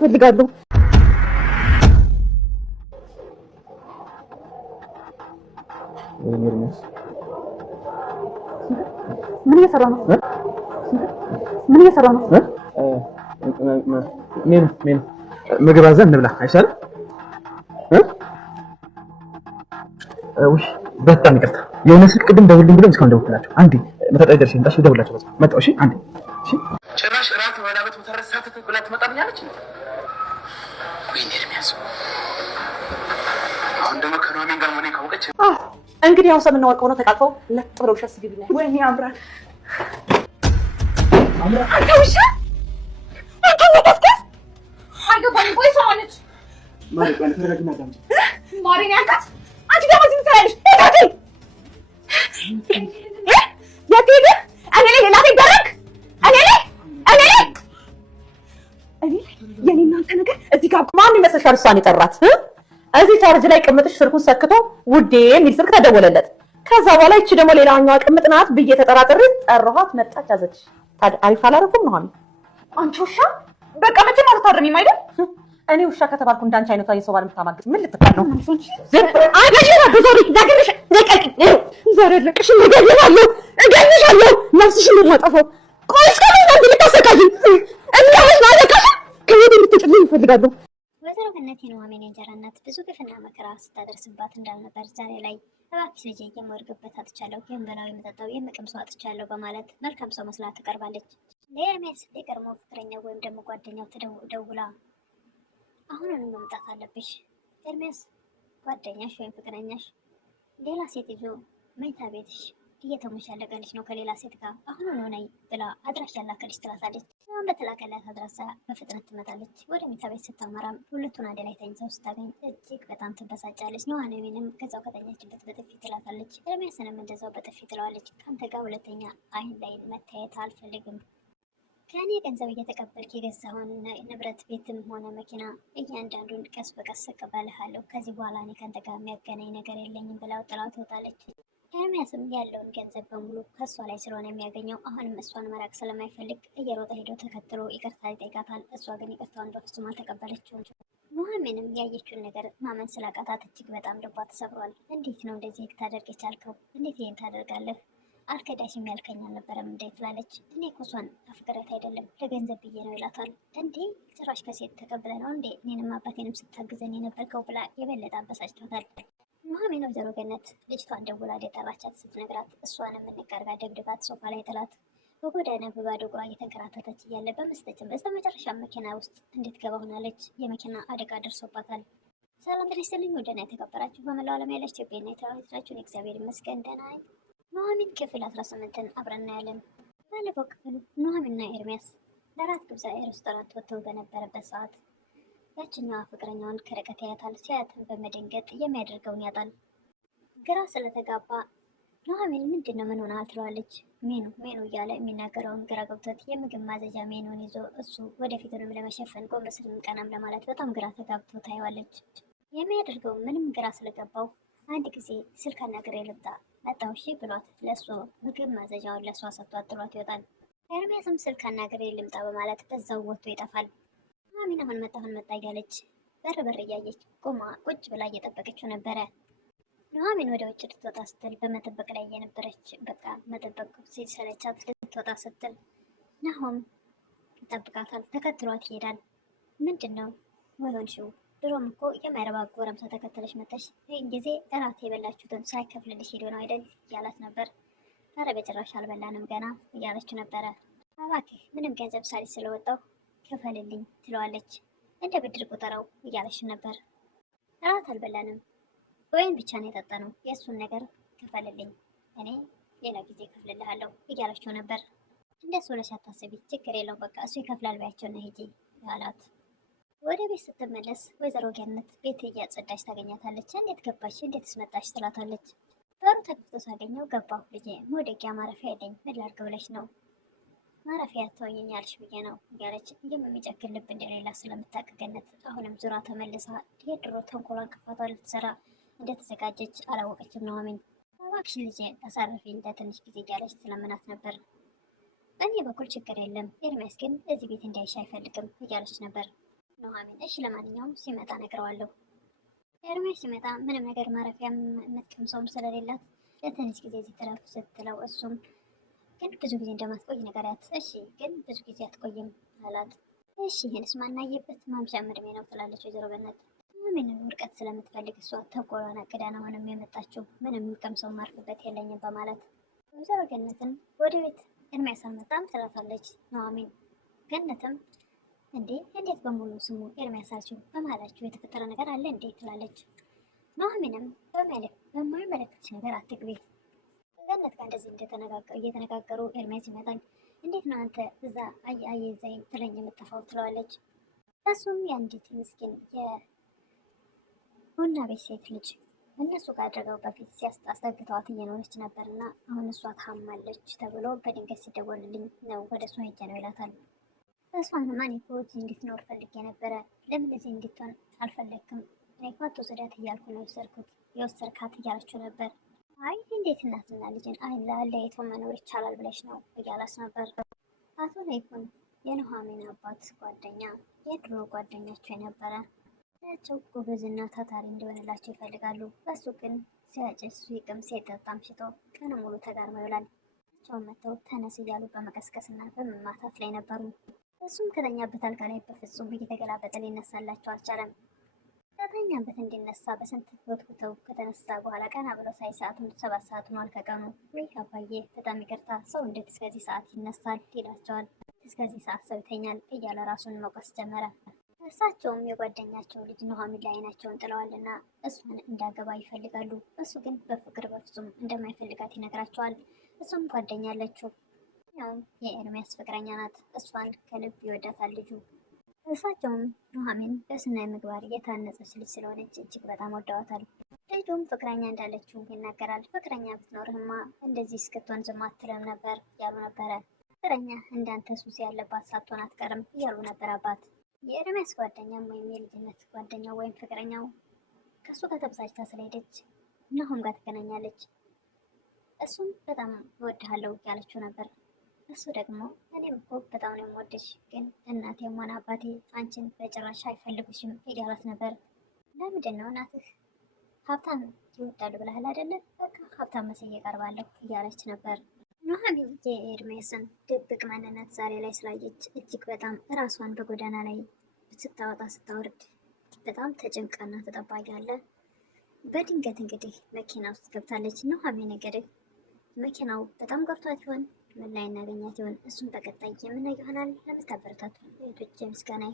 እፈልጋለሁ። ምን እየሰራ ነው? ምን እየሰራ ነው? ምን ምግብ አዘን እንብላ አይሻልም? ውይ በጣም ይቅርታ። የሆነ ስልክ ቅድም ደውልልኝ ብለን እስካሁን ደውልላቸው። አንዴ መታጠቢያ ደርሼ ልምጣ። እሺ ደውልላቸው። በቃ መጣሁ። እሺ አንዴ። እሺ ጭራሽ እራት በላበት ተረሳ ትክክል ትመጣብኛለች። ወይኔ ኤርሚያስ አሁን ደግሞ ከኖሚ ጋር ምን ካወቀች እንግዲህ ያው ሰምና ወርቀው ነው ተቃቅፈው ለጥ ብለው ሸስ ግብኛ። ወይኔ አምራን አንተ ውሻ አንተ ለከስከስ አልገባኝ። ቆይ ሰው አለች ማለት ነው። ተረጋግና ዳምጪ ማሪን ያልካት አንቺ ደግሞ ዝም ትላለሽ። ታዲያ ያቴደ እኔ ላይ ሌላ ይደረግ እኔ የኔና አንተ ነገር እዚህ ጋር ማን ይመስልሻል? እሷን የጠራት እዚህ ቻርጅ ላይ ቅምጥሽ ስልኩን ሰክቶ ውዴ የሚል ስልክ ተደወለለት። ከዛ በኋላ እቺ ደግሞ ሌላኛዋ ቅምጥ ናት ብዬ ተጠራጥሬ ጠራኋት። መጣች ያዘች። ታዲያ አሪፍ አላረኩም ነው አንቺ ውሻ። በቃ መቼም አልታረሚም አይደል? እኔ ውሻ ከተባልኩ እንዳንቺ አይነቷ የሰው ባል የምታማግጥ ምን ልትባል ነው? እገልሻለሁ። ነፍስሽን ነው የማጠፋው። ቆይ እስከምን ነው ልታሰቃይኝ? ከቤት እንድትጥልኝ እፈልጋለሁ። ወይዘሮ ገነት የኑሐሚን የእንጀራ እናት ብዙ ግፍና መከራ ስታደርስባት እንዳልነበር ዛሬ ላይ እባክሽ ልጄ የምወድቅበት አጥቻለሁ፣ የምበላው የምጠጣው የምቀምሰው አጥቻለሁ በማለት መልካም ሰው መስላ ትቀርባለች። ለኤርሚያስ የቀድሞ ፍቅረኛው ወይም ደግሞ ጓደኛው ደውላ አሁኑን መምጣት አለብሽ ኤርሚያስ፣ ጓደኛሽ ወይም ፍቅረኛሽ ሌላ ሴት ይዞ መኝታ ቤትሽ እየተሞሻለቀልሽ ነው ከሌላ ሴት ጋር አሁኑን ነይ ብላ አድራሻ ላከልሽ ትላታለች። አሁን በተላከላት አድራሻ በፍጥነት ትመጣለች። ወደ መኝታ ቤት ስታመራም ሁለቱን አንድ ላይ ተኝተው ስታገኝ እጅግ በጣም ትበሳጫለች። ኑሐሚንም ከዛው ከተኛችበት በጥፊ ትላታለች። ኤርሚያስንም እንደዛው በጥፊ ትለዋለች። ከአንተ ጋር ሁለተኛ አይን ላይ መታየት አልፈልግም። ከእኔ ገንዘብ እየተቀበልክ የገዛኸውን ንብረት ቤትም ሆነ መኪና እያንዳንዱን ቀስ በቀስ እቀበልሃለሁ። ከዚህ በኋላ እኔ ከአንተ ጋር የሚያገናኝ ነገር የለኝም ብላው ጥላው ትወጣለች። ኤርሚያስም ያለውን ገንዘብ በሙሉ ከእሷ ላይ ስለሆነ የሚያገኘው አሁንም እሷን መራቅ ስለማይፈልግ እየሮጠ ሄዶ ተከትሎ ይቅርታ ይጠይቃታል። እሷ ግን ይቅርታውን በፍጹም አልተቀበለችውም። ኑሐሚንም ያየችውን ነገር ማመን ስላቃታት እጅግ በጣም ልቧ ተሰብሯል። እንዴት ነው እንደዚህ ታደርግ የቻልከው? እንዴት ይህን ታደርጋለህ? አልከዳሽም ያልከኝ አልነበረም እንዴ? ትላለች። እኔ እኮ እሷን አፍቅረት አይደለም ለገንዘብ ብዬ ነው ይላታል። እንዴ ጭራሽ ከሴት ተቀብለ ነው እንዴ እኔንም አባቴንም ስታግዘን የነበርከው ብላ የበለጠ አበሳጭቷታል። ኑሐሚን ወይዘሮ ገነት ልጅቷን ደውላ የጠራቻት ስትነግራት እሷንም እንቀርጋ ደብድባት ሶፋ ላይ ጥላት በጎዳና በባዶ እግሯ እየተንከራተተች እያለ በስተመጨረሻ መኪና ውስጥ እንድትገባ ሆናለች። የመኪና አደጋ ደርሶባታል። ሰላም ጤና ይስጥልኝ ውድና የተከበራችሁ በመላው ዓለም ያላችሁ ኢትዮጵያና ኤርትራውያን እግዚአብሔር ይመስገን ደህና ነኝ። ኑሐሚን ክፍል 18ን አብረን እናያለን። ባለፈው ክፍል ኑሐሚንና ኤርሚያስ ለራት ግብዣ ሬስቶራንት ወጥተው በነበረበት ሰዓት ያችኛዋ ፍቅረኛውን ከርቀት ያያታል። ሲያያትን በመደንገጥ የሚያደርገውን ያጣል። ግራ ስለተጋባ ኑሐሚን ምንድነው ምን ሆነሃል ትለዋለች። ሜኑ እያለ የሚናገረውን ግራ ገብቶት የምግብ ማዘዣ ሜኑን ይዞ እሱ ወደፊቱንም ለመሸፈን ጎንበስም ቀናም ለማለት በጣም ግራ ተጋብቶ ታየዋለች። የሚያደርገው ምንም ግራ ስለገባው አንድ ጊዜ ስልክ አናግሬ ልምጣ መጣሁ እሺ ብሏት ለእሱ ምግብ ማዘዣውን ለእሷ ሰጥቷት ጥሏት ይወጣል። ኤርሚያስም ስልክ አናግሬ ልምጣ በማለት በዛው ወጥቶ ይጠፋል። ኑሐሚን አሁን መጣ እያለች በር እያየች ቆማ ቁጭ ብላ እየጠበቀችው ነበረ። ኑሐሚን ወደ ውጭ ልትወጣ ስትል በመጠበቅ ላይ የነበረች በቃ መጠበቅ ሲሰለቻት ልትወጣ ስትል ናሆም ይጠብቃታል። ተከትሏት ይሄዳል። ምንድን ነው ወይሆንሽው? ድሮም እኮ የማይረባ ጎረምሳ ተከተለች መጣሽ። ይህን ጊዜ እራት የበላችሁትን ሳይከፍልልሽ ሄዶ ነው አይደል እያላት ነበር። ኧረ በጭራሽ አልበላንም ገና እያለችው ነበረ። እባክህ ምንም ገንዘብ ሳልይዝ ስለወጣሁ ክፈልልኝ ትለዋለች። እንደ ብድር ቁጠረው እያለች ነበር። እራት አልበላንም ወይም ብቻ ነው የጠጣነው፣ የእሱን ነገር ክፈልልኝ፣ እኔ ሌላ ጊዜ እከፍልልሃለሁ እያለችው ነበር። እንደሱ ብለሽ አታስቢ፣ ችግር የለው በቃ እሱ ይከፍላል ባያቸውና ሂጂ አላት። ወደ ቤት ስትመለስ ወይዘሮ ገነት ቤት እያጸዳች ታገኛታለች። እንዴት ገባሽ? እንዴትስ መጣሽ? ትላታለች። በሩ ተከፍቶ ሳገኘው ገባሁ ልጄ፣ መውደቂያ ማረፊያ የለኝ፣ ምን ላድርግ ብለሽ ነው? ማረፊያ ትሆኝኛለሽ ብዬ ነው እያለች የሚጨክን ልብ እንደሌላ ስለምታውቅ ገነት አሁንም ዙራ ተመልሳ የድሮ ተንኮሏን ክፋቷ ልትሰራ እንደተዘጋጀች አላወቀችም። ኑሐሚን እባክሽ ልጄ አሳርፊኝ ለትንሽ ጊዜ እያለች ስለምናት ነበር። በእኔ በኩል ችግር የለም፣ ኤርሚያስ ግን እዚህ ቤት እንዳይሽ አይፈልግም እያለች ነበር። ኑሐሚን እሺ ለማንኛውም ሲመጣ ነግረዋለሁ። ኤርሜስ ሲመጣ ምንም ነገር ማረፊያ የምትቀምሰውም ስለሌላት ለትንሽ ጊዜ እዚህ ትረፍ ስትለው እሱም ግን ብዙ ጊዜ እንደማትቆይ ነገራት። እሺ ግን ብዙ ጊዜ አትቆይም አላት። እሺ ይህንስ ማናየበት ማምሻም እድሜ ነው ትላለች ወይዘሮ ገነት። ኑሐሚንን ውድቀት ስለምትፈልግ እሷ ተንኮሏን አቅዳ ነው አሁንም የመጣችው ምንም ቀምሰው ማርፍበት የለኝም በማለት ወይዘሮ ገነትን ወደ ቤት ኤርሜስ አልመጣም ትላታለች ኑሐሚን። ገነትም እንዴ እንዴት በሙሉ ስሙ ኤርሜስ አልችው በመሀላችሁ የተፈጠረ ነገር አለ እንዴ ትላለች። ኑሐሚንም በማይመለከትሽ ነገር አትግቢ። ገነት ጋር እንደዚህ እየተነጋገሩ ኤርሜስ ይመጣል። እንዴት ነው አንተ እዛ አየዘኝ ትለኝ የምጠፋው ትለዋለች። እሱም የአንዲት ምስኪን የቡና ቤት ሴት ልጅ እነሱ ጋር አድርገው በፊት አስጠግተዋት እየኖረች ነበርና አሁን እሷ ታማለች ተብሎ በድንገት ሲደወልልኝ ነው ወደ እሷ ሄጄ ነው ይላታል። እሷንማ እኔ እኮ እዚህ እንድትኖር ፈልጌ ነበረ። ለምን እዚህ እንድትሆን አልፈለግክም? እኔ እኮ አትውሰዳት እያልኩ ነው የወሰድካት እያለችው ነበር። አይ እንዴት እናትና ልጅን ለያይቶ መኖር ይቻላል ብለሽ ነው እያላስ ነበር። አቶ ለይኩን የኑሐሚን አባት ጓደኛ የድሮ ጓደኛቸው የነበረ ናቸው። ጎበዝና ታታሪ እንዲሆንላቸው ይፈልጋሉ። እሱ ግን ሲያጭስ ሲቅም ሲጠጣም ሽቶ ቀን ሙሉ ተጋርሞ ይውላል። ቸውን መጥተው ተነስ እያሉ በመቀስቀስና በመማታት ላይ ነበሩ። እሱም ከተኛበት አልጋ ላይ በፍጹም እየተገላበጠ ሊነሳላቸው አልቻለም። ከተኛበት እንዲነሳ በስንት ጎትጉተው ከተነሳ በኋላ ቀና ብለው ሳይ ሰዓቱን 7 ሰዓት ሆኗል ከቀኑ። ወይ አባዬ በጣም ይቅርታ፣ ሰው እንዴት እስከዚህ ሰዓት ይነሳል ይላቸዋል። እስከዚህ ሰዓት ሰው ይተኛል እያለ ራሱን መውቀስ ጀመረ። እሳቸውም የጓደኛቸው ልጅ ኑሐሚን ላይ አይናቸውን ጥለዋልና እሷን እንዳገባ ይፈልጋሉ። እሱ ግን በፍቅር በፍጹም እንደማይፈልጋት ይነግራቸዋል። እሱም ጓደኛ አለችው፣ ያውም የኤርሜስ ፍቅረኛ ናት። እሷን ከልብ ይወዳታል ልጁ። እሳቸውም ኑሐሚን በስነ ምግባር የታነጸች ልጅ ስለሆነች እጅግ በጣም ወደዋታል። ልጁም ፍቅረኛ እንዳለችው ይናገራል። ፍቅረኛ ብትኖርህማ እንደዚህ እስክትሆን ዝም አትልም ነበር እያሉ ነበረ። ፍቅረኛ እንዳንተ ሱስ ያለባት ሳትሆን አትቀርም እያሉ ነበር አባት። የኤርሜስ ጓደኛም ወይም የልጅነት ጓደኛው ወይም ፍቅረኛው ከእሱ ጋር ተበሳጭታ ስለሄደች ናሆም ጋር ትገናኛለች። እሱም በጣም እወድሃለሁ እያለችው ነበር። እሱ ደግሞ እኔም እኮ በጣም ነው የምወድሽ፣ ግን እናቴም ሆነ አባቴ አንቺን በጭራሽ አይፈልጉሽም እያላት ነበር። ለምንድን ነው እናትህ ሀብታም ይወዳሉ ብለሃል አይደለ? በቃ ሀብታም መስዬ እቀርባለሁ እያለች ነበር። ኑሐሚን የኤርሜስን ድብቅ ማንነት ዛሬ ላይ ስላየች እጅግ በጣም እራሷን በጎዳና ላይ ስታወጣ ስታወርድ በጣም ተጨንቃና ተጠባቂ አለ። በድንገት እንግዲህ መኪና ውስጥ ገብታለች። ኑሐሚን እንግዲህ መኪናው በጣም ጎርቷት ይሆን? ምን ላይ እናገኛት ይሆን? እሱም በቀጣይ የምናየው ይሆናል። ለምታበረታቱ እህቶቼ ምስጋና